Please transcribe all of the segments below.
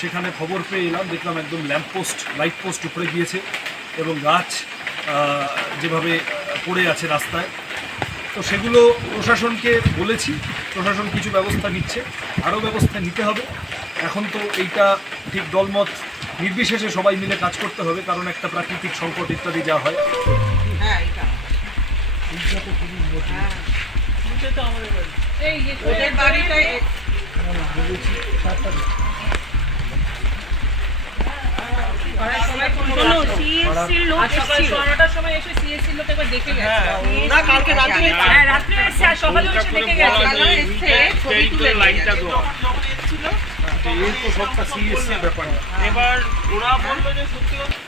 সেখানে খবর পেয়ে এলাম, দেখলাম একদম ল্যাম্পপোস্ট লাইট পোস্ট উপরে গিয়েছে এবং গাছ যেভাবে পড়ে আছে রাস্তায়। তো সেগুলো প্রশাসনকে বলেছি, প্রশাসন কিছু ব্যবস্থা নিচ্ছে, আরও ব্যবস্থা নিতে হবে। এখন তো এইটা ঠিক দলমত নির্বিশেষে সবাই মিলে কাজ করতে হবে, কারণ একটা প্রাকৃতিক সংকট ইত্যাদি যা হয়।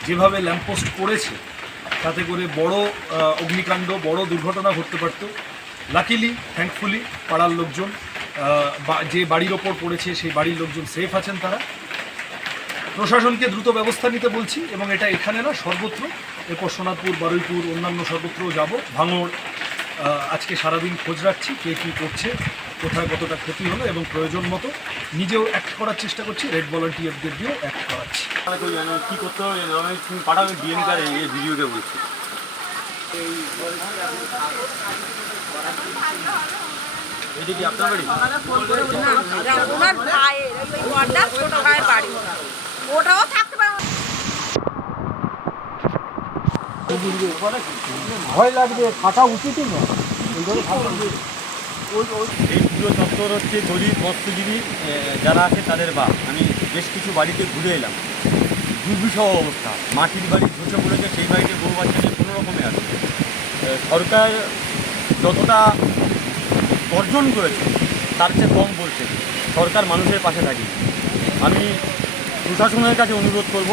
যেভাবে ল্যাম্পপোস্ট পড়েছে তাতে করে বড় অগ্নিকাণ্ড, বড় দুর্ঘটনা ঘটতে পারত। লাকিলি, থ্যাঙ্কফুলি পাড়ার লোকজন, যে বাড়ির ওপর পড়েছে সেই বাড়ির লোকজন সেফ আছেন। তারা প্রশাসনকে দ্রুত ব্যবস্থা নিতে বলছি, এবং এটা এখানে না, সর্বত্র। এরপর সোনারপুর, বারুইপুর, অন্যান্য সর্বত্রও যাব। ভাঙড় আজকে সারাদিন খোঁজ রাখছি, কে কী করছে, কোথায় কতটা ক্ষতি হলো, এবং প্রয়োজন মতো নিজেও অ্যাক্ট করার চেষ্টা করছি, রেড ভলান্টিয়ারদের দিয়েও অ্যাক্ট করাচ্ছি। কী করতে হবে তুমি পাঠাবে ডিএনকার এই ভিডিওকে বলছি। এটা কি আপনার বাড়ি? ওনার ভাইয়ের, ওই ছোট ভাইয়ের বাড়ি, ওটাও থাকতে পারে। ভয় লাগবে, থাকা উচিতই না। এই পুরো চত্বর হচ্ছে গরিব মৎস্যজীবী যারা আছে তাদের আমি বেশ কিছু বাড়িতে ঘুরে এলাম। দুর্বিষহ অবস্থা, মাটির বাড়ি ধসে পড়েছে, সেই বাড়িতে বউ বাচ্চা নিয়ে কোনো রকমে আছে। সরকার যতটা অর্জন করেছে তার চেয়ে কম বলছে। সরকার মানুষের পাশে থাকে। আমি প্রশাসনের কাছে অনুরোধ করব,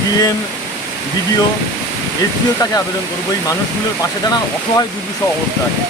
ডিএম, বিডিও, এসডিওর কাছে আবেদন করব, এই মানুষগুলোর পাশে দাঁড়ান। অসহায় দুর্বিষহ অবস্থা আছে।